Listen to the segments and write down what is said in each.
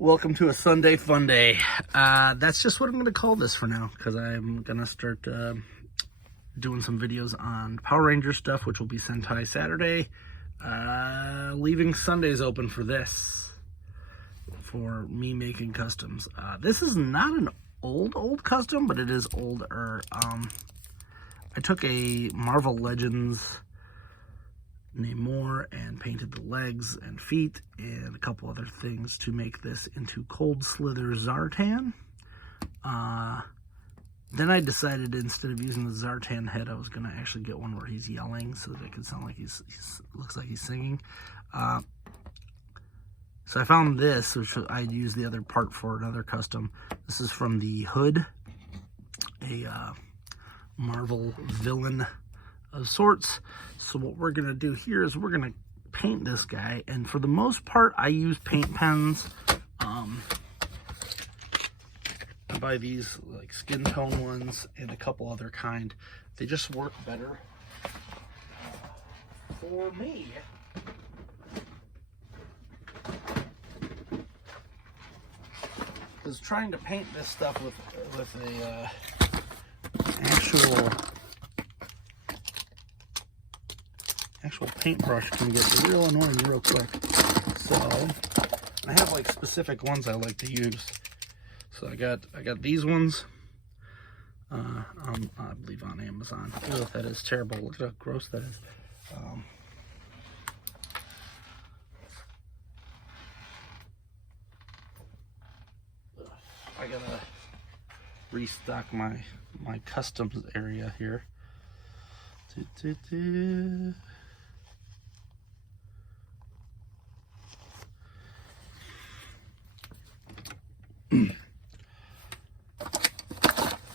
Welcome to a Sunday fun day. That's just what I'm going to call this for now, because I'm going to start doing some videos on Power Ranger stuff, which will be Sentai Saturday. Leaving Sundays open for this, for me making customs. This is not an old custom, but it is older. I took a Marvel Legends Namor and painted the legs and feet and a couple other things to make this into Cold Slither Zartan. Then I decided instead of using the Zartan head, I was going to actually get one where he's yelling so that it could sound like he's looks like he's singing. So I found this, which I used the other part for another custom. This is from the Hood, a Marvel villain of sorts. So what we're going to do here is we're going to paint this guy, and for the most part I use paint pens. I buy these like skin tone ones and a couple other kind. They just work better for me. Because trying to paint this stuff with a actual paintbrush can get real annoying real quick. So I have like specific ones I like to use. So I got these ones. I believe on Amazon. Oh, that is terrible. Look at how gross that is. I gotta restock my customs area here.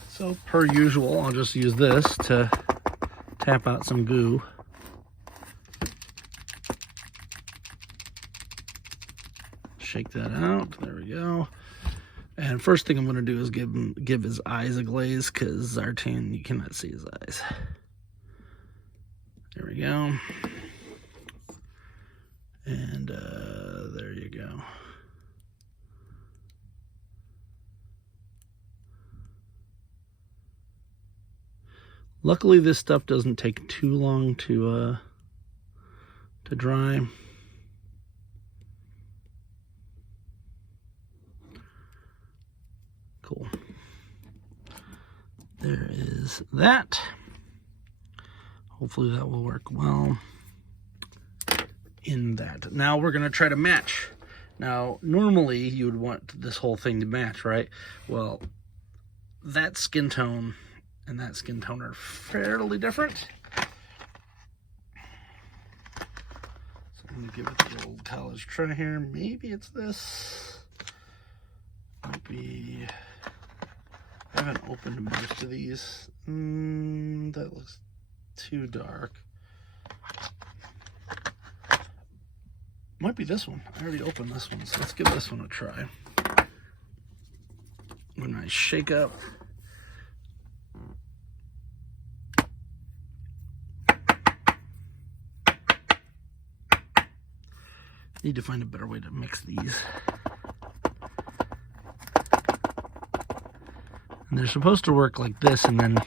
So per usual, I'll just use this to tap out some goo. Shake that out. There we go. And first thing I'm going to do is give his eyes a glaze, because Zartan, you cannot see his eyes. There we go. And there you go. Luckily, this stuff doesn't take too long to dry. Cool. There is that. Hopefully that will work well in that. Now we're going to try to match. Now, normally you would want this whole thing to match, right? Well, that skin tone and that skin tone are fairly different. So I'm going to give it the old college try here. Maybe it's this. Maybe I haven't opened most of these. That looks too dark. Might be this one. I already opened this one, so let's give this one a try. When I shake up, need to find a better way to mix these. And they're supposed to work like this, and then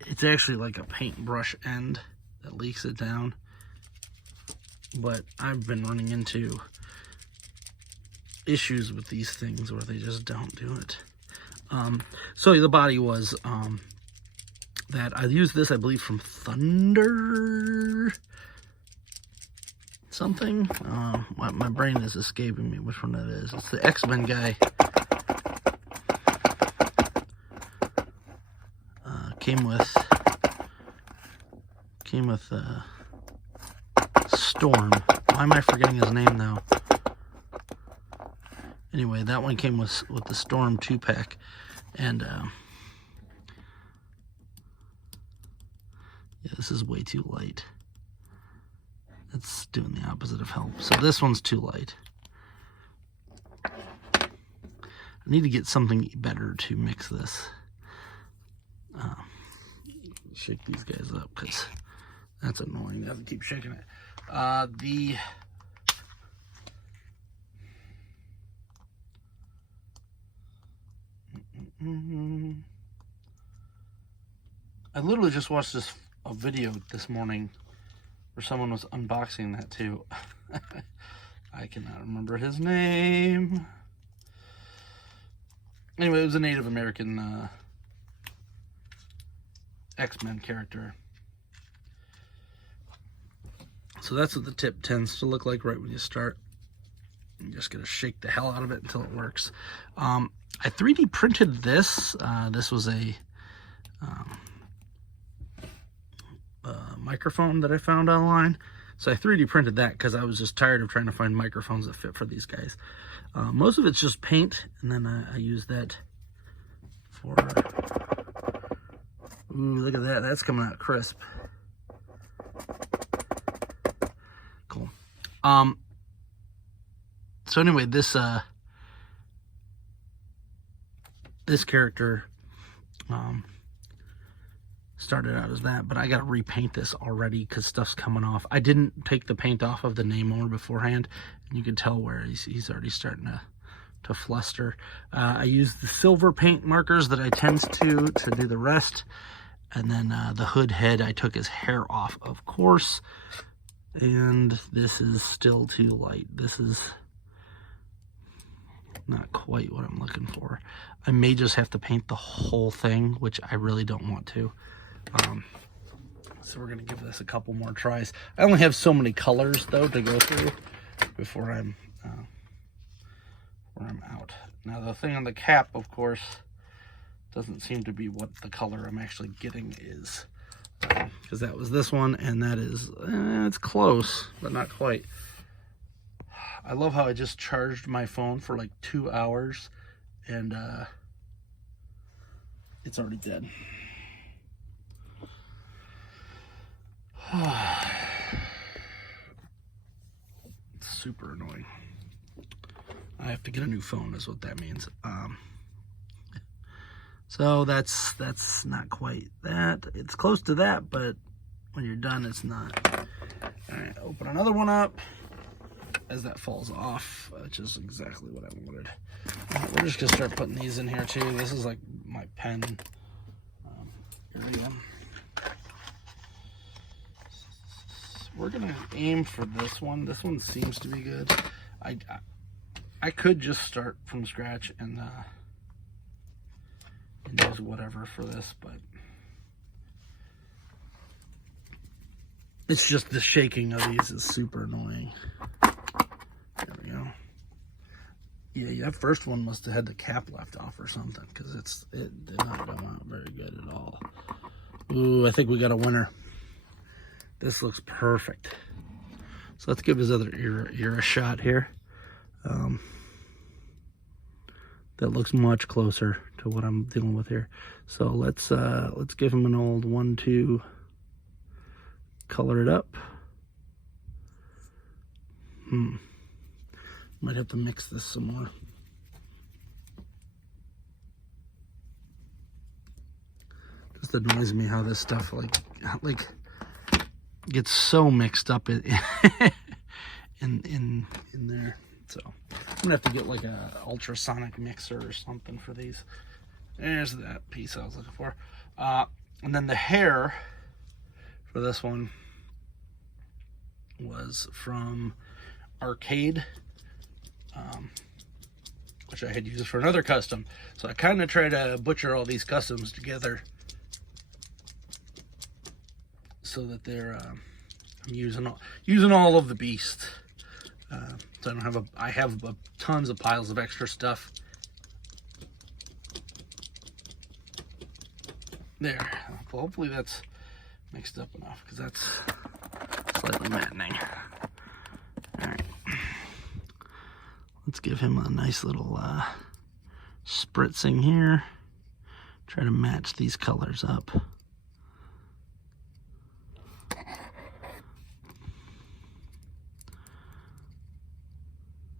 it's actually like a paintbrush end that leaks it down. But I've been running into issues with these things where they just don't do it. So the body was that I used this, I believe, from Thunder something. My brain is escaping me which one that is. It's the X-Men guy. Came with Storm. Why am I forgetting his name now? Anyway, that one came with the Storm 2-pack, and yeah, this is way too light. It's doing the opposite of help. So this one's too light. I need to get something better to mix this. Shake these guys up, because that's annoying. I have to keep shaking it. I literally just watched a video this morning where someone was unboxing that too. I cannot remember his name. Anyway, it was a Native American X-Men character. So that's what the tip tends to look like right when you start. You just gotta shake the hell out of it until it works. I 3D printed this. This was a microphone that I found online. So I 3D printed that because I was just tired of trying to find microphones that fit for these guys. Most of it's just paint, and then I use that for... Ooh, look at that. That's coming out crisp. Cool. So anyway, this character started out as that, but I got to repaint this already because stuff's coming off. I didn't take the paint off of the Namor beforehand, and you can tell where he's already starting to fluster. I used the silver paint markers that I tend to do the rest, and then the hood head, I took his hair off, of course, and this is still too light. This is not quite what I'm looking for. I may just have to paint the whole thing, which I really don't want to. So we're gonna give this a couple more tries. I only have so many colors though to go through before I'm out. Now the thing on the cap, of course, doesn't seem to be what the color I'm actually getting is, because that was this one, and that is it's close but not quite. I love how I just charged my phone for like 2 hours and it's already dead. It's super annoying. I have to get a new phone is what that means. So that's not quite that. It's close to that, but when you're done, it's not. All right, open another one up as that falls off, which is exactly what I wanted. We're just gonna start putting these in here too. This is like my pen area. We're gonna aim for this one. This one seems to be good. I could just start from scratch and use whatever for this, but it's just the shaking of these is super annoying. There we go. Yeah, that first one must have had the cap left off or something, because it did not come out very good at all. Ooh, I think we got a winner. This looks perfect. So let's give his other ear a shot here. That looks much closer to what I'm dealing with here. So let's give him an old 1-2, color it up. Might have to mix this some more. Just annoys me how this stuff like gets so mixed up in there. So I'm gonna have to get like a ultrasonic mixer or something for these. There's that piece I was looking for. And then the hair for this one was from Arcade, which I had used for another custom. So I kind of try to butcher all these customs together so that they're I'm using all of the beast. So I have tons of piles of extra stuff. There. Well, hopefully that's mixed up enough, because that's slightly maddening. All right. Let's give him a nice little spritzing here. Try to match these colors up.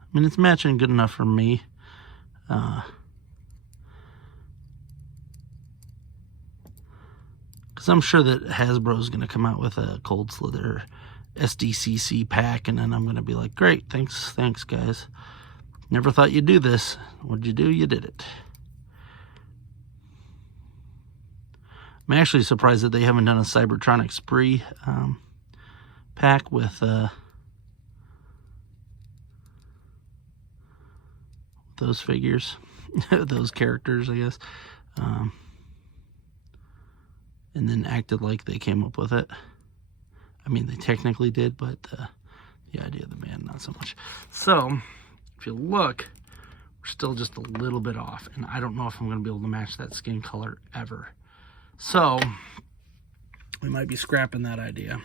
I mean, it's matching good enough for me. Because I'm sure that Hasbro's going to come out with a Cold Slither SDCC pack, and then I'm going to be like, great, thanks guys. Never thought you'd do this. What'd you do? You did it. I'm actually surprised that they haven't done a Cybertronic Spree pack with those figures, those characters, I guess, and then acted like they came up with it. I mean, they technically did, but the idea of the man, not so much. So, if you look, we're still just a little bit off, and I don't know if I'm going to be able to match that skin color ever. So, we might be scrapping that idea,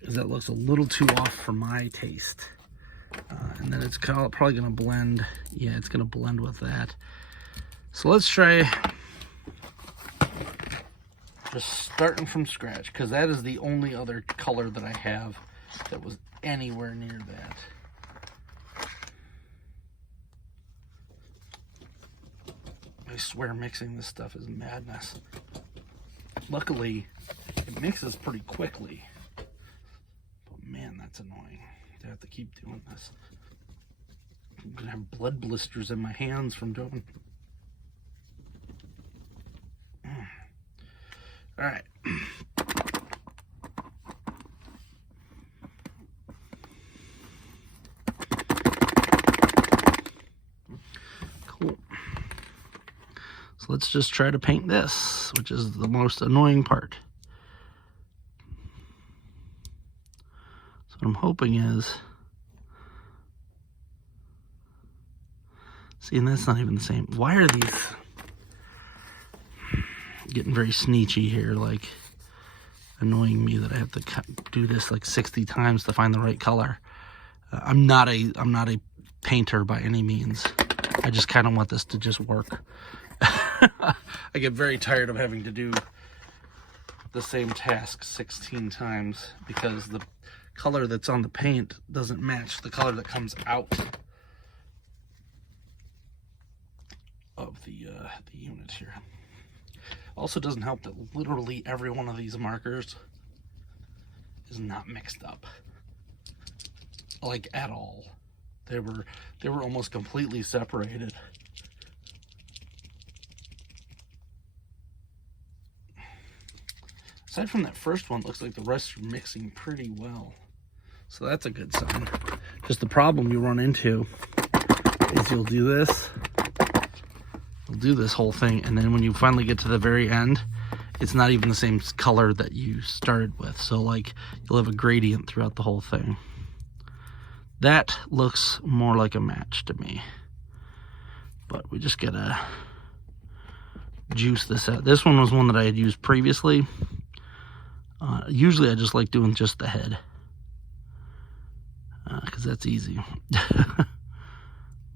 because that looks a little too off for my taste. And then it's probably going to blend. Yeah, it's going to blend with that. So let's try just starting from scratch, because that is the only other color that I have that was anywhere near that. I swear mixing this stuff is madness. Luckily, it mixes pretty quickly. But man, that's annoying. I have to keep doing this. I'm gonna have blood blisters in my hands from doing. All right. Cool. So let's just try to paint this, which is the most annoying part. So what I'm hoping is, see, and that's not even the same. Why are these getting very sneechy here, like annoying me that I have to do this like 60 times to find the right color? I'm not a painter by any means. I just kind of want this to just work. I get very tired of having to do the same task 16 times because the color that's on the paint doesn't match the color that comes out of the unit here. Also doesn't help that literally every one of these markers is not mixed up, like at all. They were almost completely separated. Aside from that first one, it looks like the rest are mixing pretty well. So that's a good sign. Just the problem you run into is you'll do this. You'll do this whole thing, and then when you finally get to the very end, it's not even the same color that you started with. So like you'll have a gradient throughout the whole thing. That looks more like a match to me. But we just gotta juice this out. This one was one that I had used previously. Usually I just like doing just the head, because that's easy.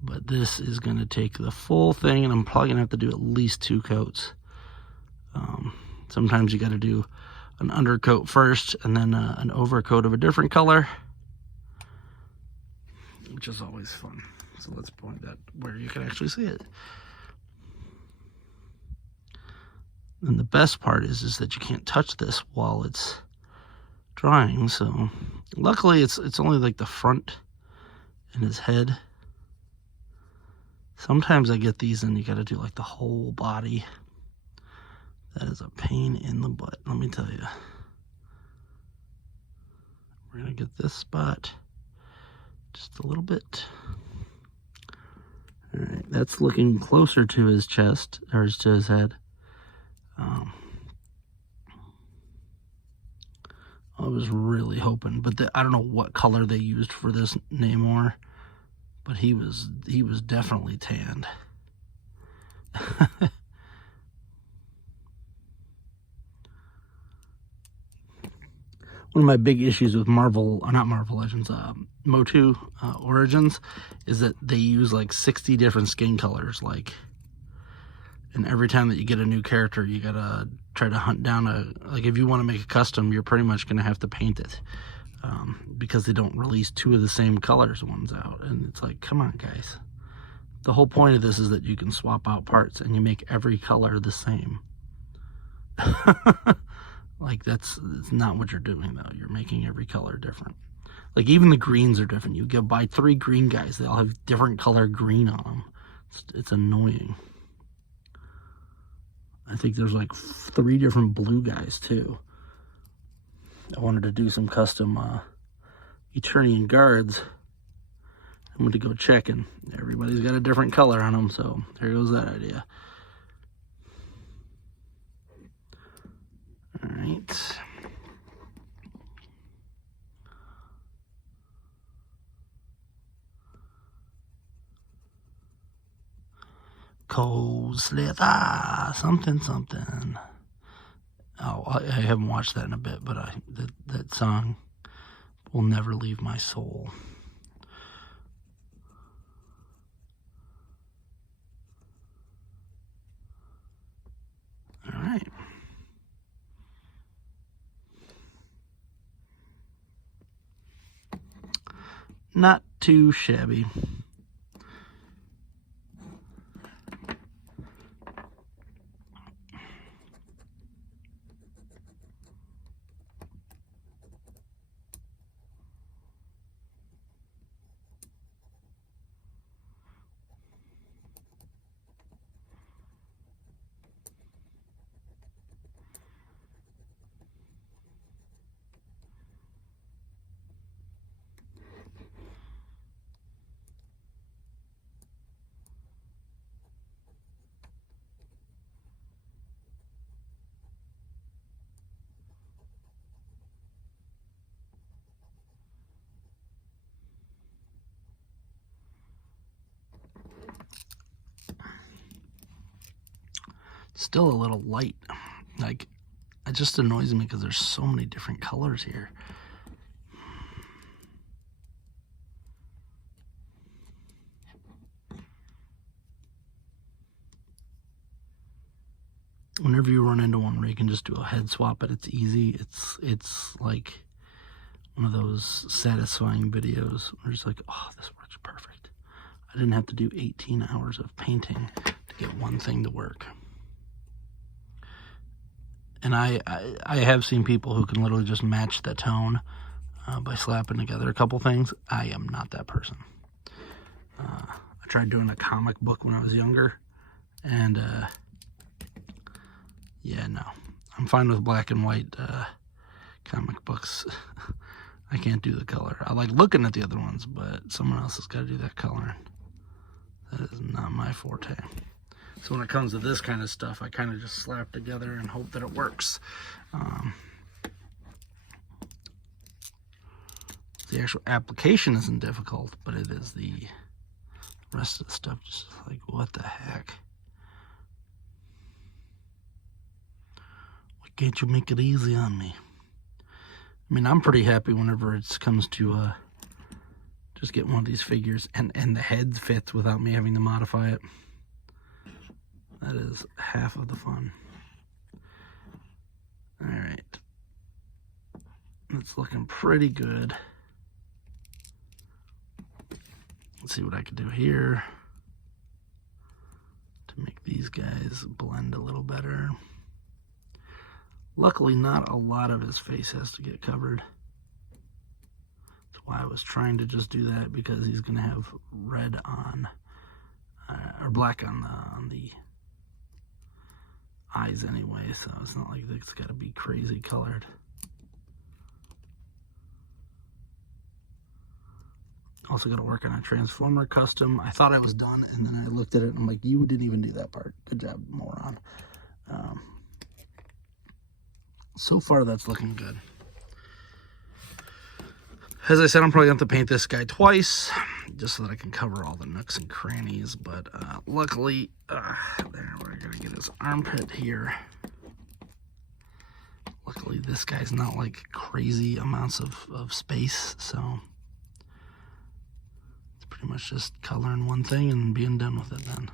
But this is going to take the full thing, and I'm probably going to have to do at least 2 coats. Sometimes you got to do an undercoat first and then an overcoat of a different color, which is always fun. So let's point that where you can actually see it. And the best part is that you can't touch this while it's drying. So luckily it's only like the front and his head. Sometimes I get these and you got to do like the whole body. That is a pain in the butt, let me tell you. We're gonna get this spot just a little bit. All right, that's looking closer to his chest, or to his head. I was really hoping, but I don't know what color they used for this Namor, but he was definitely tanned. One of my big issues with Marvel, or not Marvel Legends, Motu Origins, is that they use like 60 different skin colors, and every time that you get a new character, you gotta try to hunt down like if you want to make a custom, you're pretty much gonna have to paint it, because they don't release 2 of the same colors ones out, and it's like, come on guys. The whole point of this is that you can swap out parts and you make every color the same. Like it's not what you're doing though. You're making every color different. Like even the greens are different. You go buy 3 green guys, they all have different color green on them. It's annoying. I think there's like 3 different blue guys too. I wanted to do some custom Eternian guards. I went to go check, and everybody's got a different color on them, so there goes that idea. All right. Cold Slither, something, something. Oh, I haven't watched that in a bit, but that song will never leave my soul. All right. Not too shabby. Still a little light. Like, it just annoys me because there's so many different colors here. Whenever you run into one where you can just do a head swap, but it's easy, it's like one of those satisfying videos where it's like, oh, this works perfect. I didn't have to do 18 hours of painting to get one thing to work. And I have seen people who can literally just match the tone by slapping together a couple things. I am not that person. I tried doing a comic book when I was younger, and yeah, no. I'm fine with black and white comic books. I can't do the color. I like looking at the other ones, but someone else has got to do that coloring. That is not my forte. So when it comes to this kind of stuff, I kind of just slap together and hope that it works. The actual application isn't difficult, but it is the rest of the stuff. Just like, what the heck? Why can't you make it easy on me? I mean, I'm pretty happy whenever it comes to just getting one of these figures and the head fits without me having to modify it. That is half of the fun. All right. It's looking pretty good. Let's see what I can do here to make these guys blend a little better. Luckily, not a lot of his face has to get covered. That's why I was trying to just do that, because he's going to have red on, or black on the eyes anyway, so it's not like it's got to be crazy colored. Also got to work on a Transformer custom. I thought I was done, and then I looked at it and I'm like, you didn't even do that part. Good job, moron. So far, that's looking good. As I said, I'm probably going to have to paint this guy twice, just so that I can cover all the nooks and crannies, but luckily, there, we're going to get his armpit here. Luckily, this guy's not like crazy amounts of space, so it's pretty much just coloring one thing and being done with it then.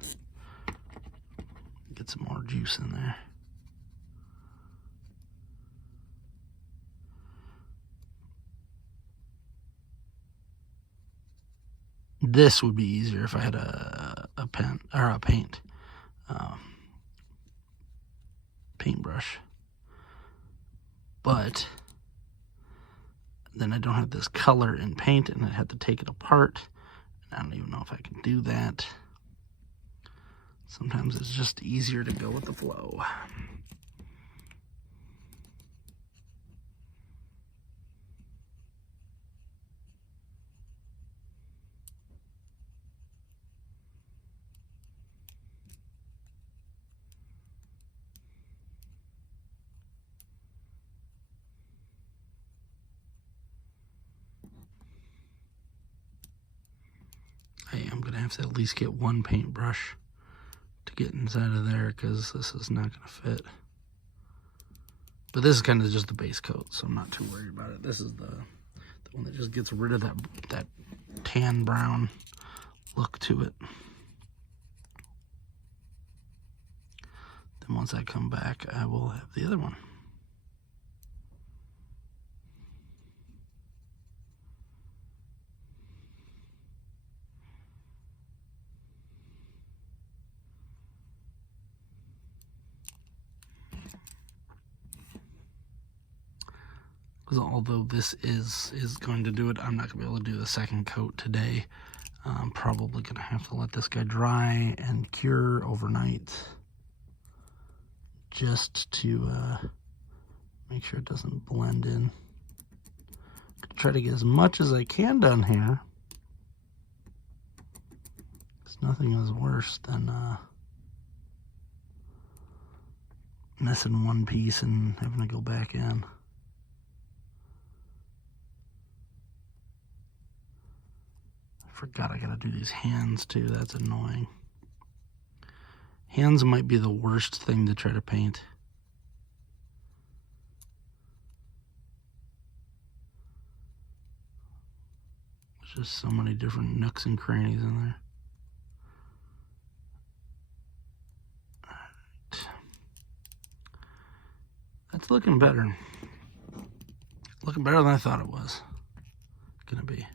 Get some more juice in there. This would be easier if I had a pen or a paintbrush, but then I don't have this color in paint, and I'd have to take it apart, and I don't even know if I can do that. Sometimes it's just easier to go with the flow. I'm going to have to at least get one paintbrush to get inside of there because this is not going to fit. But this is kind of just the base coat, so I'm not too worried about it. This is the one that just gets rid of that tan brown look to it. Then once I come back, I will have the other one. Although this is going to do it, I'm not going to be able to do the second coat today. I'm probably going to have to let this guy dry and cure overnight just to make sure it doesn't blend in. Try to get as much as I can done here. Because nothing is worse than missing one piece and having to go back in. Forgot I gotta do these hands too. That's annoying. Hands might be the worst thing to try to paint. There's just so many different nooks and crannies in there. Alright. That's looking better. Looking better than I thought it was gonna be.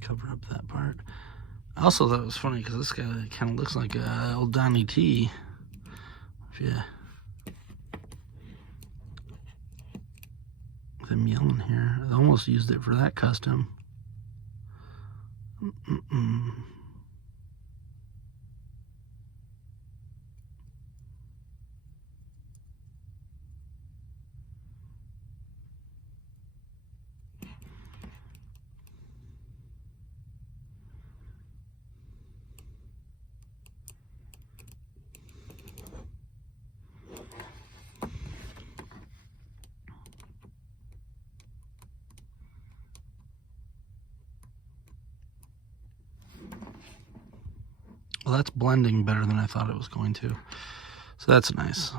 Cover up that part. I also thought it was funny because this guy kind of looks like old Donnie T. If you with him yelling here, I almost used it for that custom. Well, that's blending better than I thought it was going to. So that's nice.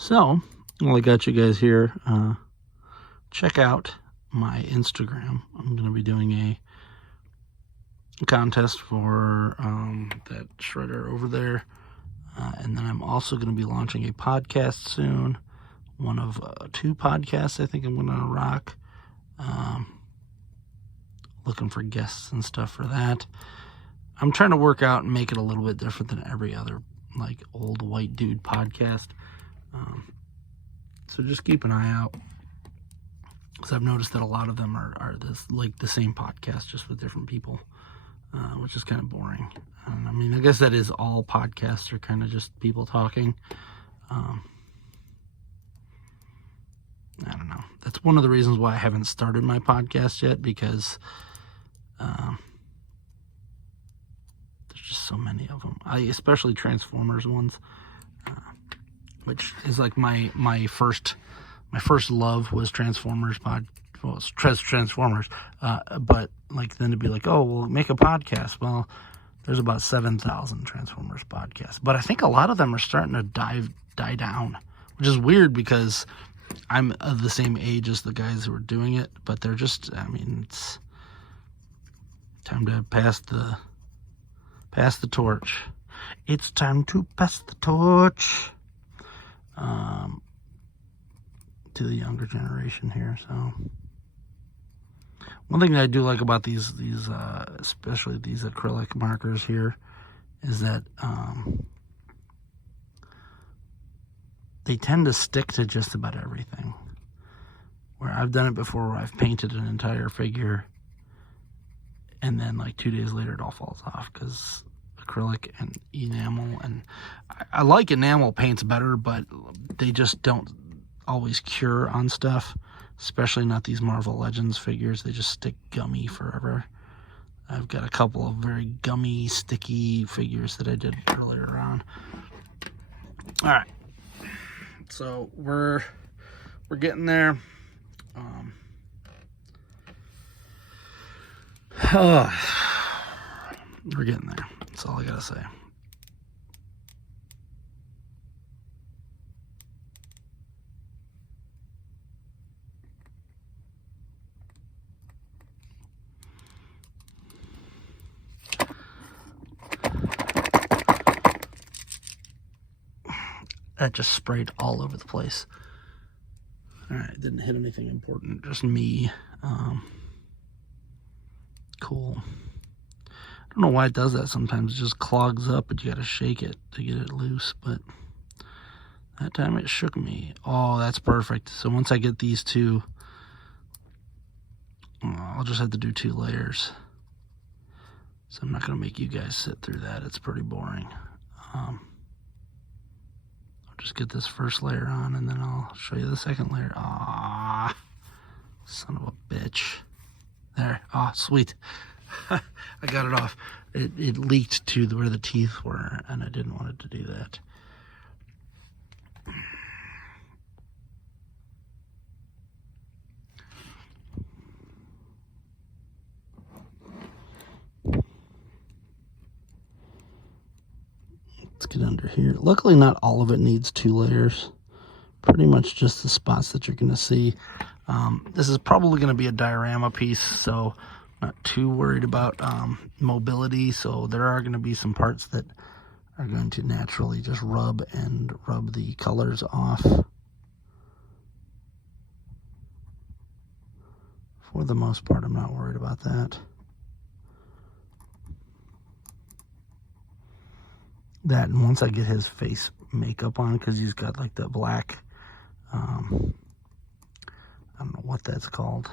So, while I got you guys here, check out my Instagram. I'm going to be doing a contest for that shredder over there. And then I'm also going to be launching a podcast soon. One of 2 podcasts I think I'm going to rock. Looking for guests and stuff for that. I'm trying to work out and make it a little bit different than every other like old white dude podcast. So just keep an eye out. because I've noticed that a lot of them are like the same podcast, just with different people, which is kind of boring. I mean, I guess that is all podcasts are kind of just people talking. I don't know. That's one of the reasons why I haven't started my podcast yet, because there's just so many of them. Especially Transformers ones, which is like my first love was Transformers Transformers. But like then to be like, oh, we'll make a podcast. Well, there's about 7,000 Transformers podcasts, but I think a lot of them are starting to die down, which is weird because I'm of the same age as the guys who are doing it, but they're just, I mean, it's time to pass the torch. It's time to pass the torch to the younger generation here. So one thing that I do like about these especially these acrylic markers here is that they tend to stick to just about everything. Where I've done it before, where I've painted an entire figure and then like 2 days later it all falls off, because acrylic and enamel, and I like enamel paints better, but they just don't always cure on stuff, especially not these Marvel Legends figures. They just stick gummy forever. I've got a couple of very gummy, sticky figures that I did earlier on. All right. So we're getting there. We're getting there. That's all I gotta say. That just sprayed all over the place. Alright, didn't hit anything important, just me. Cool. I don't know why it does that sometimes. It just clogs up, but you gotta shake it to get it loose, but that time it shook me. Oh, that's perfect. So once I get these two, I'll just have to do 2 layers. So I'm not gonna make you guys sit through that. It's pretty boring. I'll just get this first layer on, and then I'll show you the second layer. Ah, son of a bitch. There. Ah, sweet. I got it off. It leaked to where the teeth were, and I didn't want it to do that. Let's get under here. Luckily, not all of it needs 2 layers. Pretty much just the spots that you're going to see. This is probably going to be a diorama piece, so not too worried about mobility. So there are going to be some parts that are going to naturally just rub the colors off. For the most part, I'm not worried about that. That, and once I get his face makeup on, because he's got like the black, I don't know what that's called.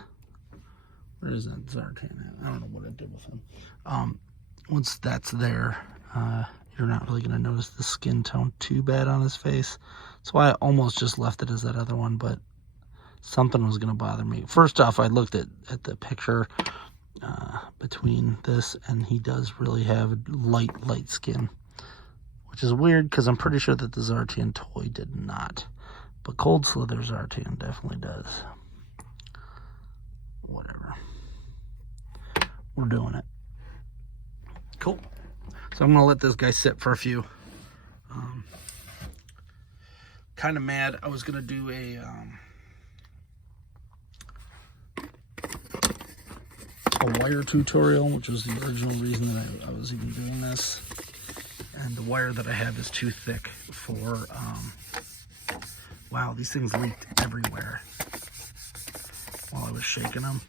Where is that Zartan at? I don't know what I did with him. Once that's there, you're not really going to notice the skin tone too bad on his face. That's why I almost just left it as that other one, but something was going to bother me. First off, I looked at the picture between this, and he does really have light skin, which is weird because I'm pretty sure that the Zartan toy did not. But Cold Slither Zartan definitely does. Whatever. We're doing it. Cool. So I'm going to let this guy sit for a few. Kind of mad. I was going to do a wire tutorial, which was the original reason that I was even doing this. And the wire that I have is too thick for, wow, these things leaked everywhere while I was shaking them.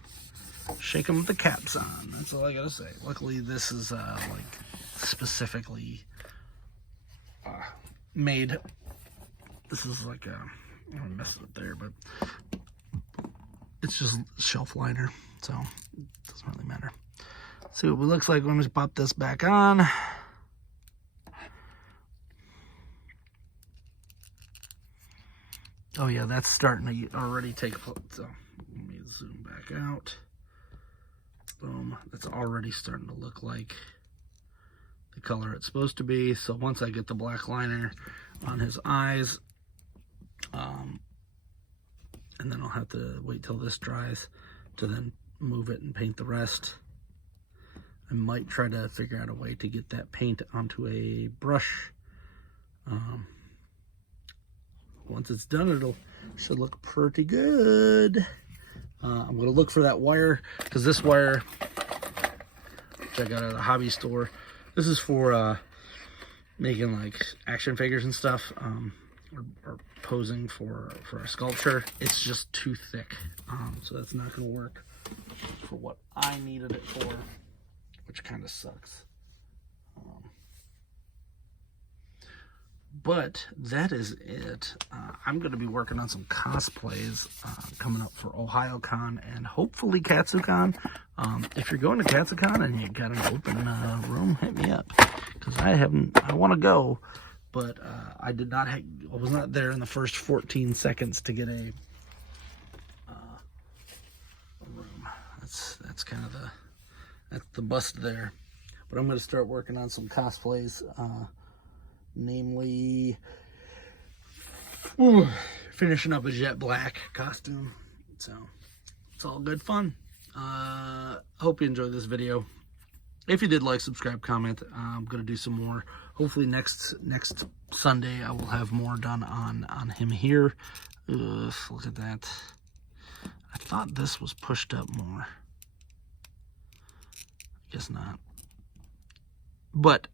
Shake them with the caps on. That's all I gotta say. Luckily, this is like specifically made. This is like a, I'm gonna mess it up there, but It's just shelf liner, so it doesn't really matter. See what it looks like when we pop this back on. Oh yeah, that's starting to already take place. So let me zoom back out. Boom, that's already starting to look like the color it's supposed to be. So once I get the black liner on his eyes, and then I'll have to wait till this dries to then move it and paint the rest. I might try to figure out a way to get that paint onto a brush. Once it's done, it'll should look pretty good. I'm going to look for that wire, because this wire, which I got at a hobby store, this is for making like action figures and stuff, or posing for a sculpture. It's just too thick, so that's not going to work for what I needed it for, which kind of sucks. But that is it. I'm going to be working on some cosplays coming up for OhioCon and hopefully KatsuCon. If you're going to KatsuCon and you got an open room, hit me up, because I want to go, but I was not there in the first 14 seconds to get a room. That's kind of the bust there. But I'm going to start working on some cosplays. Namely, finishing up a jet black costume. So it's all good fun. Hope you enjoyed this video. If you did, like, subscribe, comment. I'm gonna do some more. Hopefully next Sunday I will have more done on him here. Look at that. I thought this was pushed up more. I guess not. But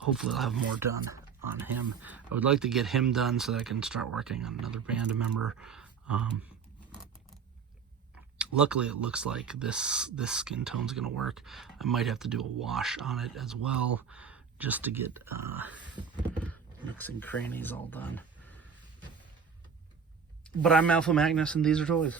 hopefully I'll have more done on him. I would like to get him done so that I can start working on another band member. Luckily, it looks like this skin tone's going to work. I might have to do a wash on it as well, just to get nooks and crannies all done. But I'm Alpha Magnus, and these are toys.